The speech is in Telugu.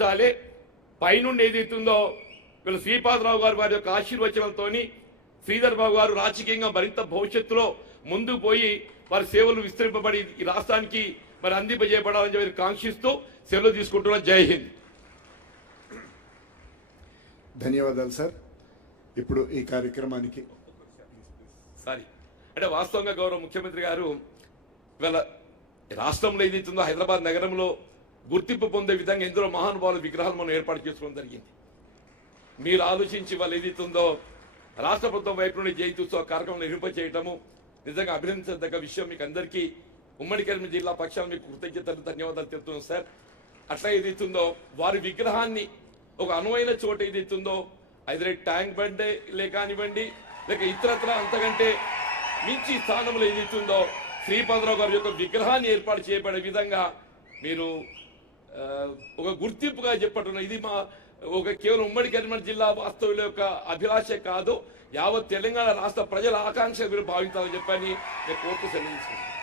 చాలే పైనుండి ఏదైతుందో వీళ్ళు శ్రీపాదరావు గారు వారి యొక్క ఆశీర్వచనంతో శ్రీధర్ బాబు గారు రాజకీయంగా మరింత భవిష్యత్తులో ముందుకు పోయి వారి సేవలు విస్తరింపబడి ఈ రాష్ట్రానికి మరి అందింపజేయబడాలని చెప్పి కాంక్షిస్తూ సెలవు తీసుకుంటున్నాం. జై హింద్. ధన్యవాదాలు సార్. ఇప్పుడు ఈ కార్యక్రమానికి అంటే వాస్తవంగా గౌరవ ముఖ్యమంత్రి గారు ఇవాళ రాష్ట్రంలో ఏదైతుందో హైదరాబాద్ నగరంలో గుర్తింపు పొందే విధంగా ఎందరో మహానుభావుల విగ్రహాలు మనం ఏర్పాటు చేసుకోవడం జరిగింది. మీరు ఆలోచించి వాళ్ళు ఏదైతుందో రాష్ట్ర ప్రభుత్వం వైపు నుండి జయంతి ఉత్సవ కార్యక్రమం నిర్వహింపచేయటము నిజంగా అభినందించదగ్గ విషయం. మీకు అందరికీ ఉమ్మడి కరీంనగర్ జిల్లా పక్షాన్ని మీకు కృతజ్ఞతలు ధన్యవాదాలు తెలుపుతున్నాం సార్. అట్లా ఏదైతుందో వారి విగ్రహాన్ని ఒక అనువైన చోట ఏదైతుందో అయితే ట్యాంక్ బండే కానివ్వండి లేక ఇతరత్ర అంతకంటే మించి స్థానంలో ఏదైతుందో శ్రీపాదరావు గారి యొక్క విగ్రహాన్ని ఏర్పాటు చేయబడే విధంగా మీరు ఒక గుర్తింపుగా చెప్పటం ఇది మా ఒక కేవలం ఉమ్మడి కరీంనగర్ జిల్లా వాస్తవుల యొక్క అభిలాష కాదు, యావత్ తెలంగాణ రాష్ట్ర ప్రజల ఆకాంక్ష మీరు భావించాలని చెప్పని నేను కోర్టు సెలవు తీసుకున్నాను.